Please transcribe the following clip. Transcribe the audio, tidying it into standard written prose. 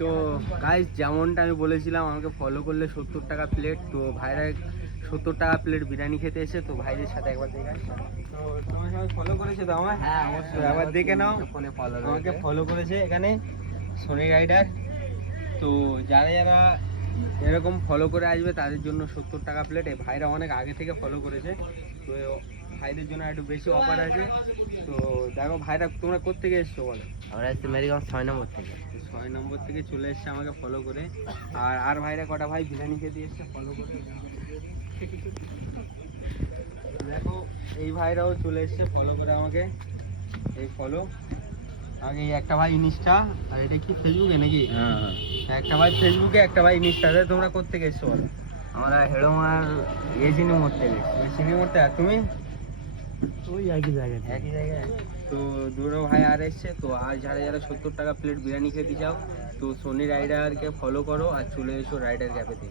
তো গাইস যেমনটা আমি বলেছিলাম আমাকে ফলো করলে 70 টাকা প্লেট। তো ভাইরা 70 টাকা প্লেট বিরিয়ানি খেতে এসে, তো ভাইদের সাথে একবার দেখে তো তোমার সবাই ফলো করেছে তো আমার? হ্যাঁ অবশ্যই, তো একবার দেখে নাও। ফোনে ফলো আমাকে ফলো করেছে এখানে সোনি রাইডার। তো যারা যারা এরকম ফলো করে আসবে তাদের জন্য 70 টাকা প্লেট। এই ভাইরা অনেক আগে থেকে ফলো করেছে, তো ভাইদের জন্য একটু বেশি অফার আছে। তো দেখো ভাইরা তোমরা কোত্থেকে এসছো বলো? আমরা এসছি মেরিগঞ্জ 6 নম্বর থেকে। 6 নম্বর থেকে চলে এসছে আমাকে ফলো করে। আর ভাইরা কটা ভাই বিরিয়ানি খেতে এসছে ফলো করে। দেখো এই ভাইরাও চলে এসছে ফলো করে আমাকে। এই ফলো আগে একটা ভাই ইনস্টা, আর এটা কি ফেসবুকে নাকি? একটা ভাই ফেসবুকে, একটা ভাই ইনস্টাতে। তোমরা কোত্থেকে এসছো বলো? আমরা হেডোমার এজিনি মোড় থেকে এসছি। চিনি মোড়তে। আর তুমি? ওই একই জায়গায়। একই জায়গায়। তো দুটো ভাই আর এসছে। তো আর যারা যারা 70 টাকা প্লেট বিরিয়ানি খেতে চাও, তো সোনি রাইডারকে ফলো করো আর চলে এসো রাইডার ক্যাফেতে।